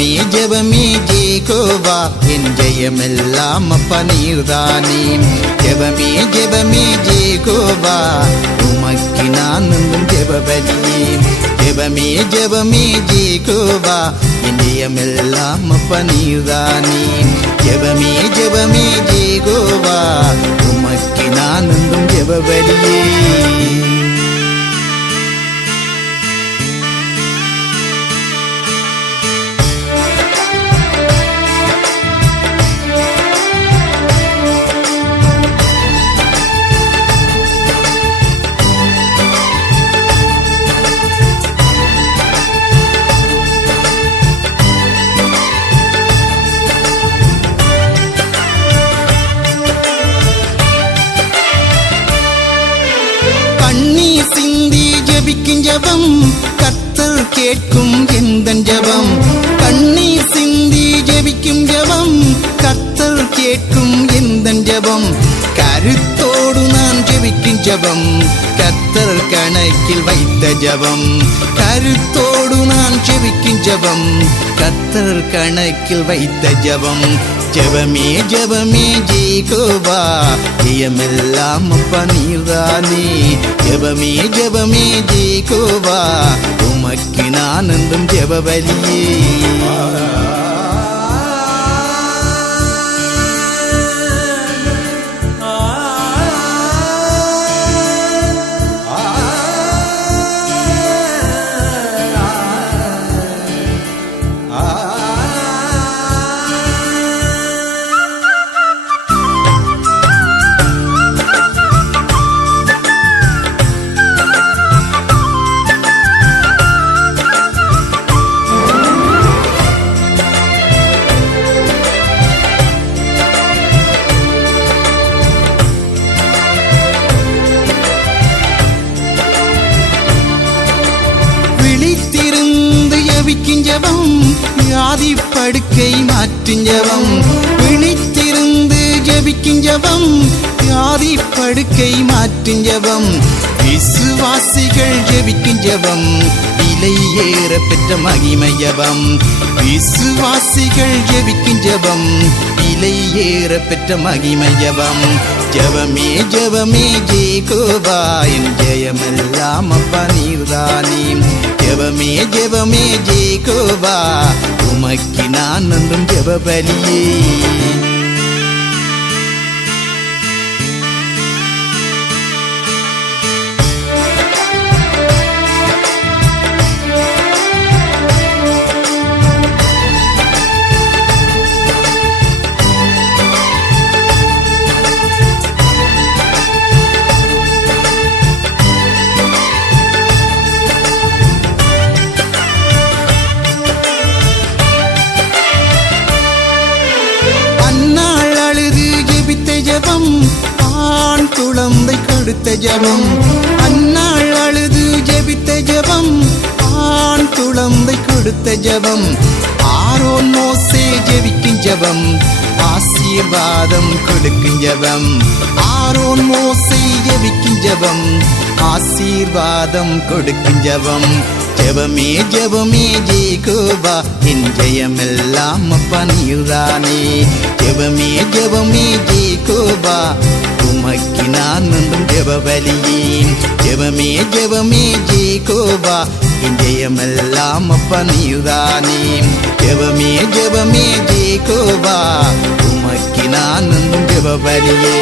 ஜெபமே ஜெயகோவா என் ஜெயமெல்லாம் அப்பா நீர்தானே. ஜெபமே ஜெயகோவா உமக்கு நான் நம்பும் ஜெபபலியே. ஜெபமே ஜெயகோவா என் ஜெயமெல்லாம் அப்பா நீர்தானே. ஜெபமே ஜெயகோவா உமக்கு நான் நம்பும் ஜெபபலியே. கண்ணீர் சிந்தி ஜெபிக்கும் ஜெபம் கர்த்தர் கேட்கும் எந்தன் ஜெபம். கண்ணீர் சிந்தி ஜெபிக்கும் ஜெபம் கர்த்தர் கேட்கும் எந்தன் ஜெபம். கருத்தோடு நான் ஜெபிக்கும் ஜெபம் கர்த்தர் கணக்கில் வைத்த ஜெபம். கருத்தோடு நான் ஜெபிக்கும் ஜெபம் கர்த்தர் கணக்கில் வைத்த ஜெபம். ஜெபமே ஜெயகோவா ஜெயமெல்லாம் அப்பா நீர்தானே. ஜெபமே ஜெயகோவா உமக்கு நான் என்றும் ஜெபபலியே. விழித்திருந்து ஜெபிக்கும் ஜெபம் வியாதி படுக்கை மாற்றும் ஜெபம். விழித்திருந்து ஜெபிக்கும் ஜெபம் வியாதி படுக்கை மாற்றும் ஜெபம். விசுவாசிகள் ஜெபிக்கும் ஜெபம் விலை ஏற பெற்ற மகிமை ஜெபம். விசுவாசிகள் ஜெபிக்கும் ஜெபம் விலை ஏற பெற்ற மகிமை ஜெபம். ஜெபமே ஜெயகோவா என் ஜெயமெல்லாம் அப்பா நீர்தானே. ஜெபமே ஜெயகோவா உமக்கு நான் நம்பும் ஜெபபலியே. ஜெபம் ஆண் குழந்தை கொடுத்த ஜெபம். அன்னாள் அழுது ஜெபித்த ஜெபம் ஆண் குழந்தை கொடுத்த ஜெபம். ஆரோன் மோசே ஜெபிக்கும் ஜெபம் ஆசீர்வாதம் கொடுக்கும் ஜெபம். ஆரோன் மோசே ஜெபிக்கும் ஜெபம் ஆசீர்வாதம் கொடுக்கும் ஜெபம். ஜெபமே ஜெயகோவா என் ஜெயமெல்லாம் அப்பா நீர்தானே. ஜெபமே ஜெயகோவா உமக்கு நான் நம்பும் ஜெபபலியே. ஜெபமே ஜெயகோவா என் ஜெயமெல்லாம் அப்பா நீர்தானே. ஜெபமே ஜெயகோவா உமக்கு நான் நம்பும் ஜெபபலியே.